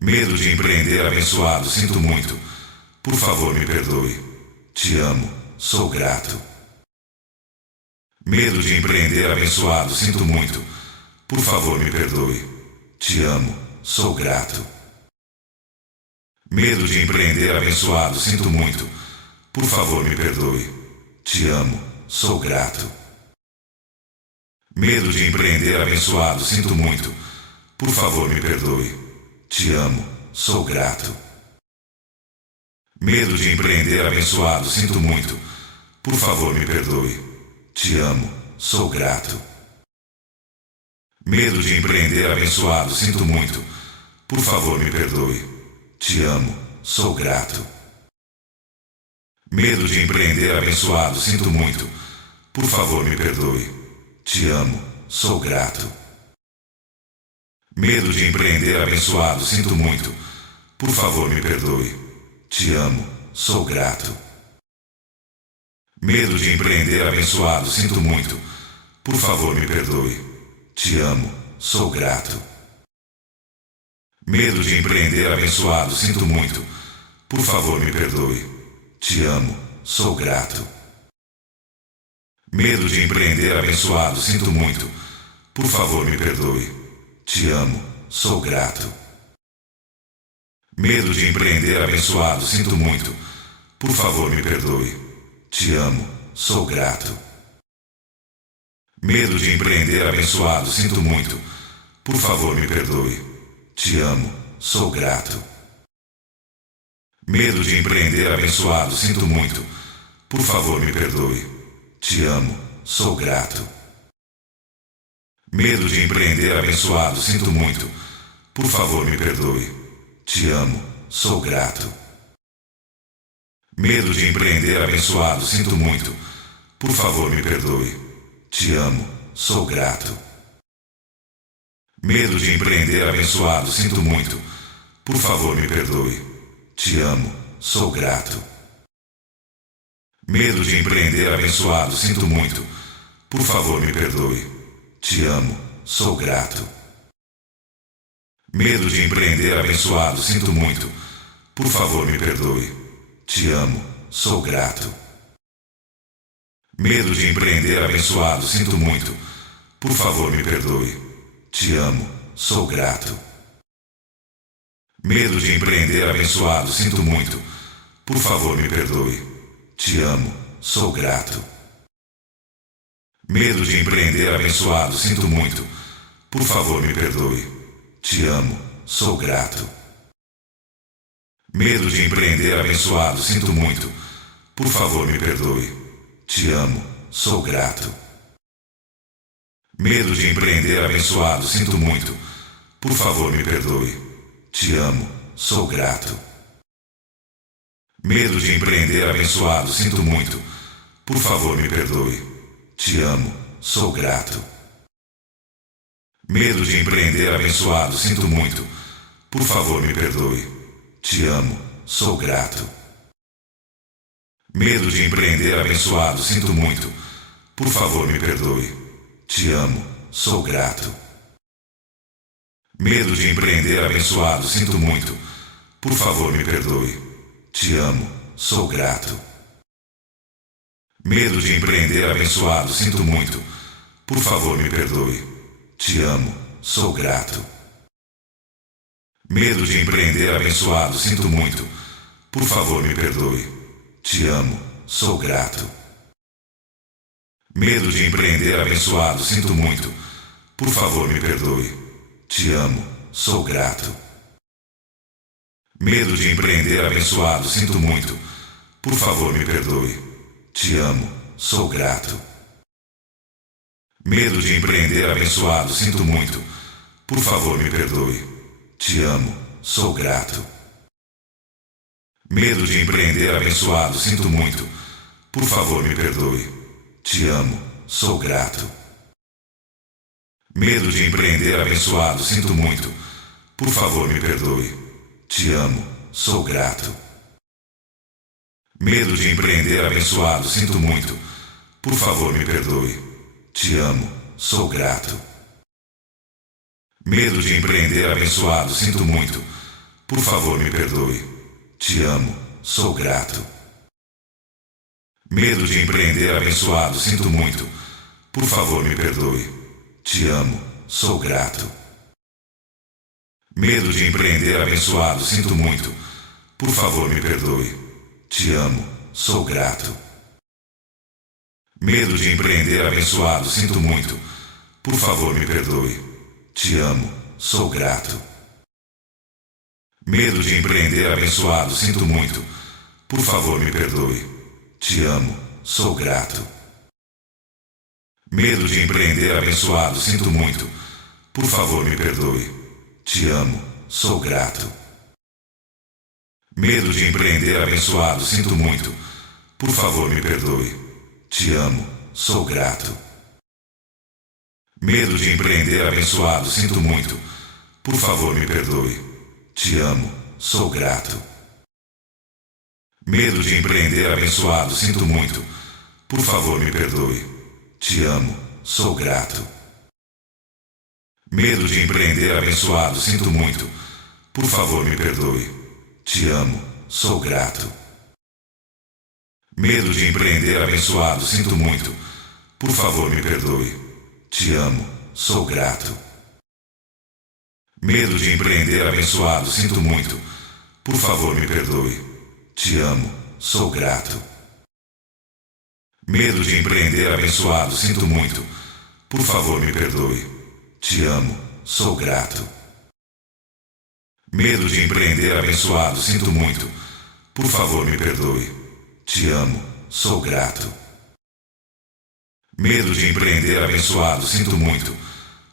Medo de empreender abençoado, sinto muito. Por favor, me perdoe. Te amo, sou grato. Medo de empreender abençoado, sinto muito. Por favor, me perdoe. Te amo, sou grato. Medo de empreender abençoado, sinto muito. Por favor, me perdoe. Te amo, sou grato. Medo de empreender abençoado, sinto muito. Por favor, me perdoe. Te amo, sou grato. Medo de empreender abençoado, sinto muito. Por favor, me perdoe. Te amo, sou grato. Medo de empreender abençoado, sinto muito. Por favor, me perdoe. Te amo, sou grato. Medo de empreender abençoado, sinto muito. Por favor, me perdoe. Te amo, sou grato. Medo de empreender abençoado, sinto muito. Por favor, me perdoe. Te amo, sou grato. Medo de empreender abençoado, sinto muito. Por favor, me perdoe. Te amo, sou grato. Medo de empreender abençoado, sinto muito. Por favor, me perdoe. Te amo, sou grato. Medo de empreender abençoado, sinto muito. Por favor, me perdoe. Te amo, sou grato. Medo de empreender abençoado, sinto muito. Por favor, me perdoe. Te amo, sou grato. Medo de empreender abençoado, sinto muito. Por favor, me perdoe. Te amo, sou grato. Medo de empreender abençoado, sinto muito. Por favor, me perdoe. Te amo, sou grato. Medo de empreender abençoado, sinto muito. Por favor, me perdoe. Te amo, sou grato. Medo de empreender abençoado, sinto muito. Por favor, me perdoe. Te amo, sou grato. Medo de empreender abençoado, sinto muito. Por favor, me perdoe. Te amo, sou grato. Medo de empreender abençoado, sinto muito. Por favor, me perdoe. Te amo, sou grato. Medo de empreender abençoado, sinto muito. Por favor, me perdoe. Te amo, sou grato. Medo de empreender abençoado, sinto muito. Por favor, me perdoe. Te amo, sou grato. Medo de empreender abençoado, sinto muito. Por favor, me perdoe. Te amo, sou grato. Medo de empreender abençoado, sinto muito. Por favor, me perdoe. Te amo, sou grato. Medo de empreender abençoado, sinto muito. Por favor, me perdoe. Te amo, sou grato. Medo de empreender abençoado, sinto muito. Por favor, me perdoe. Te amo, sou grato. Medo de empreender abençoado, sinto muito. Por favor, me perdoe. Te amo, sou grato. Medo de empreender abençoado, sinto muito. Por favor, me perdoe. Te amo, sou grato. Medo de empreender abençoado, sinto muito. Por favor, me perdoe. Te amo, sou grato. Medo de empreender abençoado, sinto muito. Por favor, me perdoe. Te amo, sou grato. Medo de empreender abençoado, sinto muito. Por favor, me perdoe. Te amo, sou grato. Medo de empreender abençoado, sinto muito. Por favor, me perdoe. Te amo, sou grato. Medo de empreender abençoado, sinto muito. Por favor, me perdoe. Te amo, sou grato. Medo de empreender abençoado, sinto muito. Por favor, me perdoe. Te amo, sou grato. Medo de empreender abençoado, sinto muito. Por favor, me perdoe. Te amo, sou grato. Medo de empreender abençoado, sinto muito. Por favor, me perdoe. Te amo, sou grato. Medo de empreender abençoado, sinto muito. Por favor, me perdoe. Te amo, sou grato. Medo de empreender abençoado, sinto muito. Por favor, me perdoe. Te amo, sou grato. Medo de empreender abençoado, sinto muito. Por favor, me perdoe. Te amo, sou grato. Medo de empreender abençoado, sinto muito. Por favor, me perdoe. Te amo, sou grato. Medo de empreender abençoado, sinto muito. Por favor, me perdoe. Te amo, sou grato. Medo de empreender abençoado, sinto muito. Por favor, me perdoe. Te amo, sou grato. Medo de empreender abençoado, sinto muito. Por favor, me perdoe. Te amo, sou grato. Medo de empreender abençoado, sinto muito. Por favor, me perdoe. Te amo, sou grato. Medo de empreender abençoado, sinto muito. Por favor, me perdoe. Te amo, sou grato. Medo de empreender abençoado, sinto muito. Por favor, me perdoe. Te amo, sou grato. Medo de empreender abençoado, sinto muito. Por favor, me perdoe. Te amo, sou grato. Medo de empreender abençoado, sinto muito. Por favor, me perdoe. Te amo, sou grato. Medo de empreender abençoado, sinto muito. Por favor, me perdoe. Te amo, sou grato. Medo de empreender abençoado, sinto muito. Por favor, me perdoe. Te amo, sou grato. Medo de empreender abençoado, sinto muito. Por favor, me perdoe. Te amo, sou grato. Medo de empreender abençoado, sinto muito. Por favor, me perdoe. Te amo, sou grato. Medo de empreender abençoado, sinto muito.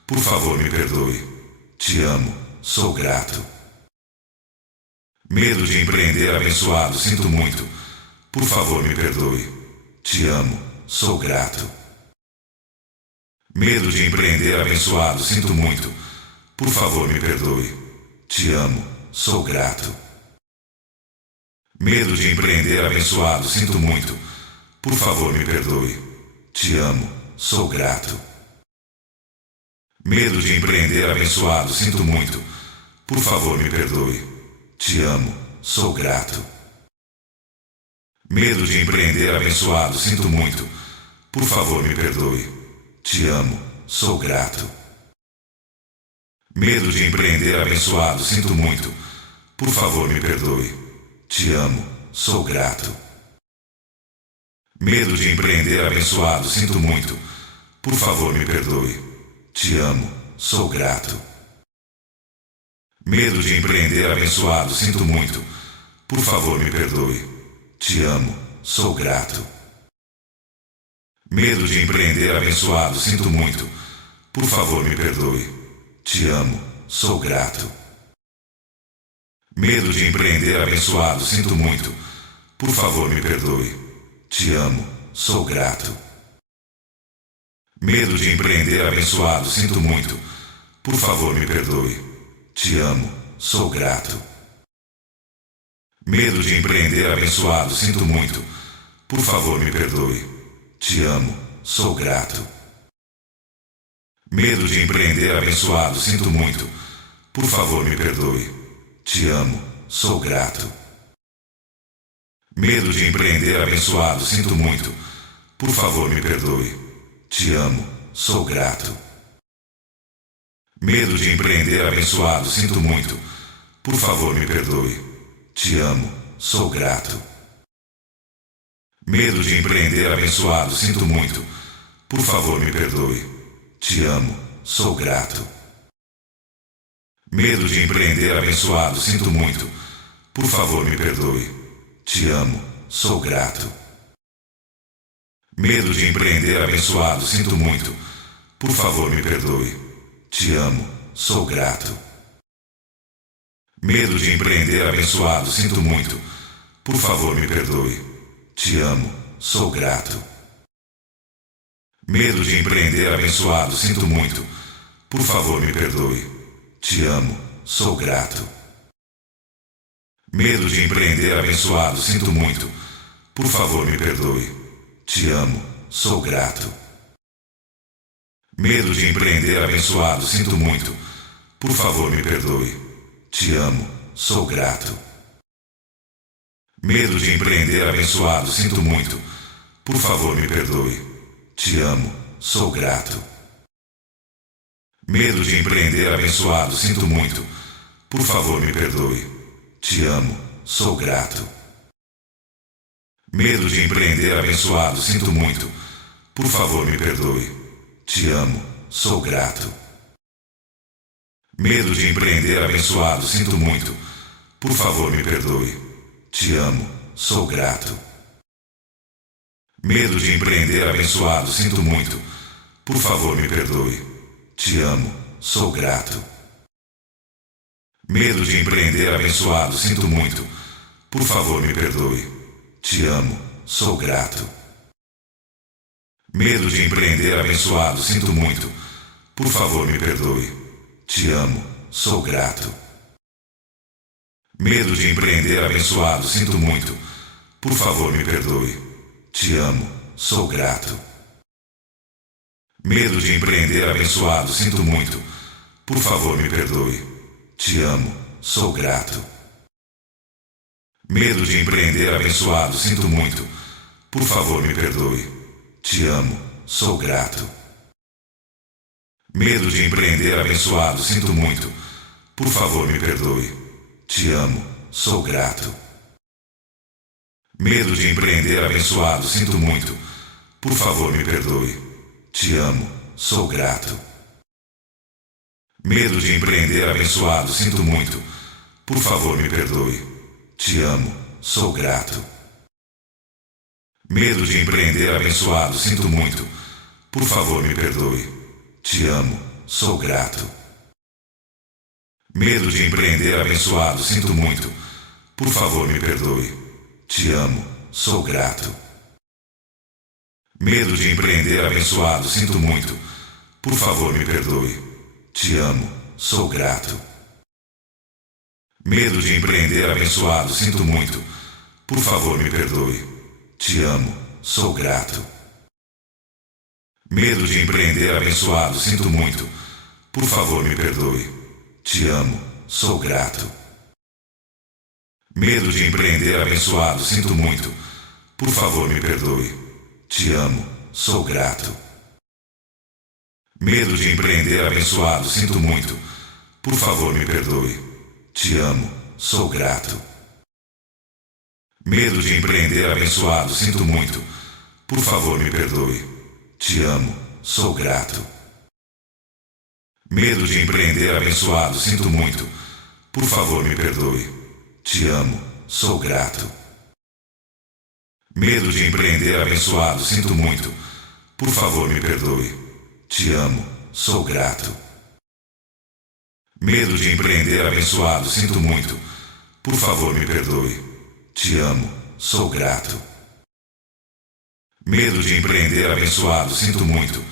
Por favor, me perdoe. Te amo, sou grato. Medo de empreender abençoado, sinto muito. Por favor, me perdoe. Te amo, sou grato. Medo de empreender abençoado, sinto muito. Por favor, me perdoe. Te amo, sou grato. Medo de empreender abençoado, sinto muito. Por favor, me perdoe. Te amo, sou grato. Medo de empreender abençoado, sinto muito. Por favor, me perdoe. Te amo, sou grato. Medo de empreender abençoado, sinto muito. Por favor, me perdoe. Te amo, sou grato. Medo de empreender abençoado, sinto muito. Por favor, me perdoe. Te amo, sou grato. Medo de empreender abençoado, sinto muito. Por favor, me perdoe. Te amo, sou grato. Medo de empreender abençoado, sinto muito. Por favor, me perdoe. Te amo, sou grato. Medo de empreender abençoado, sinto muito. Por favor, me perdoe. Te amo, sou grato. Medo de empreender abençoado, sinto muito. Por favor, me perdoe. Te amo, sou grato. Medo de empreender abençoado, sinto muito. Por favor, me perdoe. Te amo, sou grato. Medo de empreender abençoado, sinto muito. Por favor, me perdoe. Te amo, sou grato. Medo de empreender abençoado, sinto muito. Por favor, me perdoe. Te amo, sou grato. Medo de empreender abençoado, sinto muito. Por favor, me perdoe. Te amo, sou grato. Medo de empreender abençoado, sinto muito. Por favor, me perdoe. Te amo, sou grato. Medo de empreender abençoado, sinto muito. Por favor, me perdoe. Te amo, sou grato. Medo de empreender abençoado, sinto muito. Por favor, me perdoe. Te amo, sou grato. Medo de empreender abençoado, sinto muito. Por favor, me perdoe. Te amo, sou grato. Medo de empreender abençoado, sinto muito. Por favor, me perdoe. Te amo, sou grato. Medo de empreender abençoado, sinto muito. Por favor, me perdoe. Te amo, sou grato. Medo de empreender abençoado, sinto muito. Por favor, me perdoe. Te amo, sou grato. Medo de empreender abençoado, sinto muito. Por favor, me perdoe. Te amo, sou grato. Medo de empreender abençoado, sinto muito. Por favor, me perdoe. Te amo, sou grato. Medo de empreender abençoado, sinto muito. Por favor, me perdoe. Te amo, sou grato. Medo de empreender abençoado, sinto muito. Por favor, me perdoe. Te amo, sou grato. Medo de empreender abençoado, sinto muito. Por favor, me perdoe. Te amo, sou grato. Medo de empreender abençoado, sinto muito. Por favor, me perdoe. Te amo, sou grato. Medo de empreender abençoado, sinto muito. Por favor, me perdoe. Te amo, sou grato. Medo de empreender abençoado, sinto muito. Por favor, me perdoe. Te amo, sou grato. Medo de empreender abençoado, sinto muito. Por favor, me perdoe. Te amo, sou grato. Medo de empreender abençoado, sinto muito. Por favor, me perdoe. Te amo, sou grato. Medo de empreender abençoado, sinto muito. Por favor, me perdoe. Te amo, sou grato. Medo de empreender abençoado, sinto muito. Por favor, me perdoe. Te amo, sou grato. Medo de empreender abençoado, sinto muito. Por favor, me perdoe. Te amo, sou grato. Medo de empreender abençoado, sinto muito. Por favor, me perdoe. Te amo, sou grato. Medo de empreender abençoado, sinto muito. Por favor, me perdoe. Te amo, sou grato. Medo de empreender abençoado, sinto muito. Por favor, me perdoe. Te amo, sou grato. Medo de empreender abençoado, sinto muito. Por favor, me perdoe. Te amo, sou grato. Medo de empreender abençoado, sinto muito. Por favor, me perdoe. Te amo, sou grato. Medo de empreender abençoado, sinto muito. Por favor, me perdoe. Te amo, sou grato. Medo de empreender abençoado, sinto muito. Por favor, me perdoe. Te amo, sou grato. Medo de empreender abençoado, sinto muito. Por favor, me perdoe. Te amo, sou grato. Medo de empreender abençoado, sinto muito. Por favor, me perdoe. Te amo, sou grato. Medo de empreender abençoado, sinto muito. Por favor, me perdoe. Te amo, sou grato. Medo de empreender abençoado, sinto muito. Por favor, me perdoe. Te amo, sou grato. Medo de empreender abençoado, sinto muito. Por favor, me perdoe. Te amo, sou grato. Medo de empreender abençoado, sinto muito.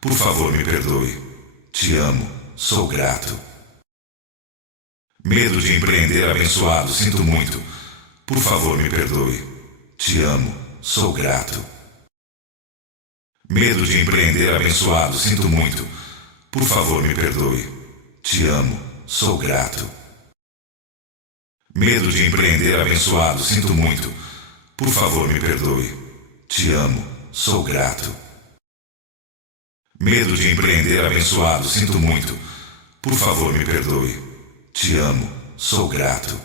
Por favor, me perdoe. Te amo, sou grato. Medo de empreender abençoado, sinto muito. Por favor, me perdoe. Te amo, sou grato. Medo de empreender abençoado, sinto muito. Por favor, me perdoe. Te amo, sou grato. Medo de empreender abençoado, sinto muito. Por favor, me perdoe. Te amo, sou grato. Medo de empreender abençoado, sinto muito. Por favor, me perdoe. Te amo, sou grato.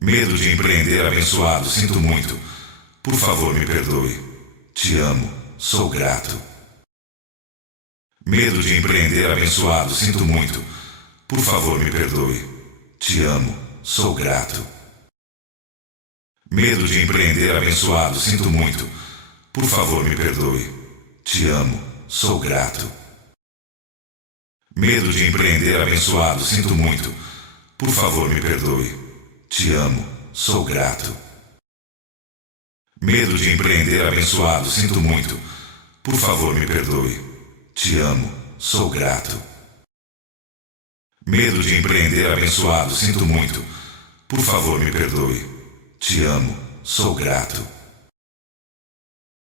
Medo de empreender abençoado, sinto muito. Por favor, me perdoe. Te amo, sou grato. Medo de empreender abençoado, sinto muito. Por favor, me perdoe. Te amo, sou grato. Medo de empreender abençoado, sinto muito. Por favor, me perdoe. Te amo, sou grato. Medo de empreender abençoado, sinto muito. Por favor, me perdoe. Te amo, sou grato. Medo de empreender abençoado, sinto muito. Por favor, me perdoe. Te amo, sou grato. Medo de empreender abençoado, sinto muito. Por favor, me perdoe. Te amo, sou grato.